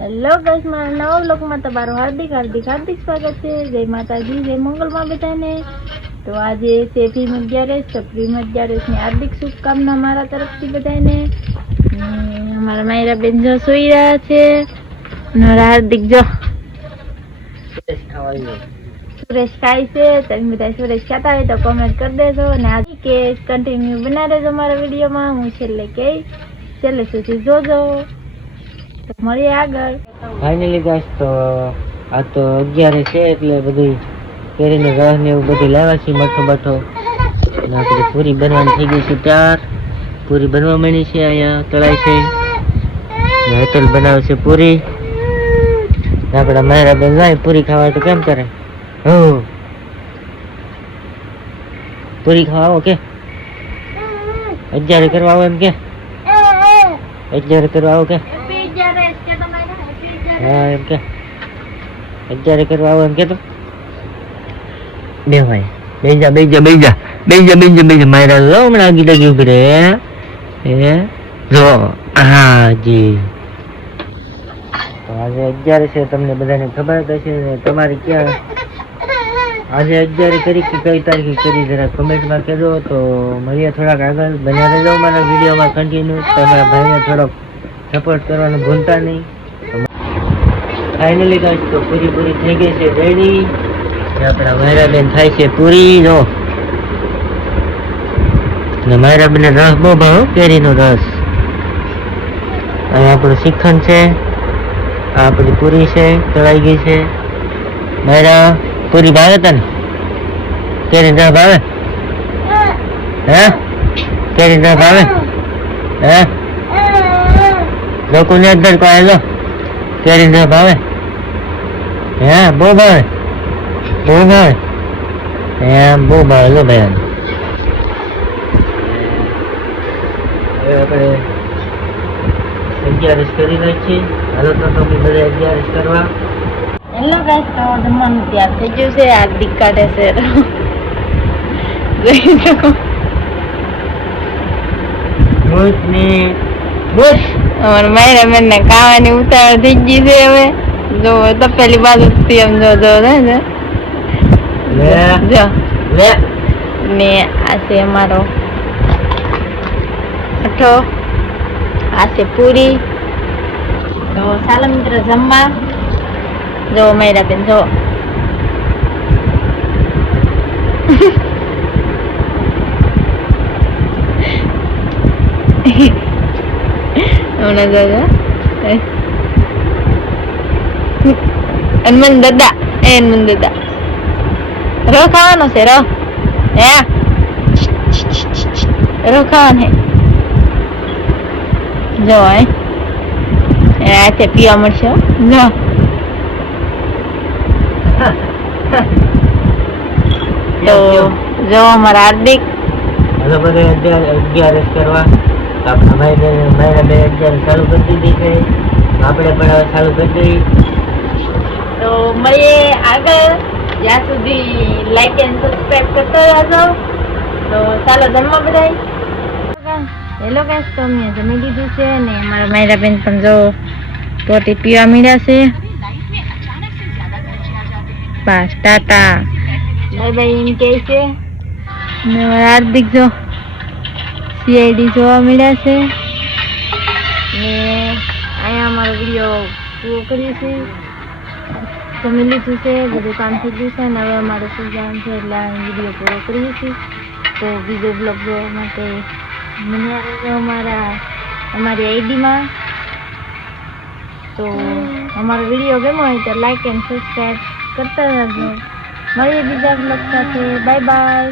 Hello guys, મારા નવા વ્લોગમાં તમારું હાર્દિક સ્વાગત છે। જય માતાજી, જય મંગલમાં બધાને। તો આજે છે ભીમ 11, તો ભીમ 11 ની હાર્દિક શુભકામના મારા તરફથી બધાને। અમારા માયરા બેન જો સુઈ રહ્યા છે, મારા હાર્દિક જો સુરેશ ખાય છે। તમે બધા સુરેશ ખાતા હોય તો કોમેન્ટ કરી દેજો, અને આજે કે કન્ટિન્યુ બના રહેજો મારા વિડીયોમાં। હું છેલ્લે સુધી જોજો। તો મળીએ આગળ। ફાઇનલી ગાઈસ, તો આ તો 11 છે એટલે બધી કેરીનો રસ ને એવું બધું લાવ્યા છે, મઠો બઠો। અને આપણે પૂરી બનવાની થઈ ગઈ છે તૈયાર। પૂરી બનવા માંડી છે, અહીંયા તળાઈ છે ને હેતલ બનાવે છે પૂરી। આપણા માયરા બેન જાય પૂરી ખાવા તો કેમ કરે? હો પૂરી ખાવા આવો કે 11 કરવા આવો એમ કે 11 કરવા આવો કે हाँ एम के 11 करवा आओ एम के तो बे भाई बेजा मायरा लो हमने आगे लगी उभरे ए जो हाँ जी। तो आज 11 से तुमने बधाने खबर हशे ने तमारी क्या आज 11 करी कि कई तारीख करी जरा कमेंट में कहो। तो मळीए थोड़ा आगळ बन्या रहेजो मारा वीडियो में कंटिन्यू। तमारा भाई ने थोड़ो सपोर्ट करवानो भूलता नहीं। फाइनली गाइस, तो पूरी થઈ ગઈ છે રેડી। આપણા માયરા બેન થાય છે પૂરી જો, ને માયરા બેન રસ બહુ ભાવ કેરીનો રસ। અહીં આપણું શ્રીખંડ છે, આ આપણી પૂરી છે તળાઈ ગઈ છે। માયરા પૂરી ભાવે તને? કેરી રસ ભાવે? હે કેરી રસ ભાવે? હે લોકોને અંદર કહે લો કેરી રસ ભાવે? हाँ बो भाई बो भाई लो भाई આપણે 11 કરી નાખી। હાલો તો તમે બધા 11 કરવા। હેલો ગાઈસ, તો જમવાનું તૈયાર થઈ ગયું છે। હાર્દિક કાઢે છે જોઈ શકો ભૂત અમારા માયરા બેન ને ખાવાની ઉતાવળ થઈ ગઈ છે। હવે જો તો પેલી બાજુ એમ જો ને આ છે અમારો મઠો, આ છે પૂરી। તો ચાલો મિત્ર જમવા। જો માયરા બેન જો હમણાં જો હનુમાન દાદા રો ખાવાનો છે રો હે રો ખાવાનો જો આતે પીવા મળશે જો તો જો અમારા હાર્દિક હાલો બધા 11 કરવા। આપણા માયરા બે 11 ચાલુ કરી દીધી છે, આપણે પણ હવે ચાલુ કરી દઈએ। તો મળીએ આગળ, જ્યાં સુધી લાઈક એન્ડ સબસ્ક્રાઇબ કરતા રહેજો। તો ચાલો જમવા બધાય। હેલો ગાઈસ, તો મેં જમી લીધું છે ને મારા માયરા બેન પણ જો પોતે પીવા માંડ્યા છે। બસ ટાટા બાય બાય એમ કહે છે। ને મારા હાર્દિક જો સીઆઈડી જોવા મળ્યા છે ને અહીંયા અમારો વિડીયો પૂરો કરીએ છીએ। જમી લીધું છે, બધું કામ થઈ ગયું છે ને હવે અમારે શું કામ છે એટલે આ વિડીયો પૂરો કરીએ છીએ। તો બીજો બ્લોગ જોવા માટે બન્યા રહેજો અમારી આઈડીમાં। તો અમારો વિડીયો ગમ્યો હોય તો લાઈક એન્ડ સબસ્ક્રાઈબ કરતા રહેજો। મળીએ બીજા બ્લોગ સાથે, બાય બાય।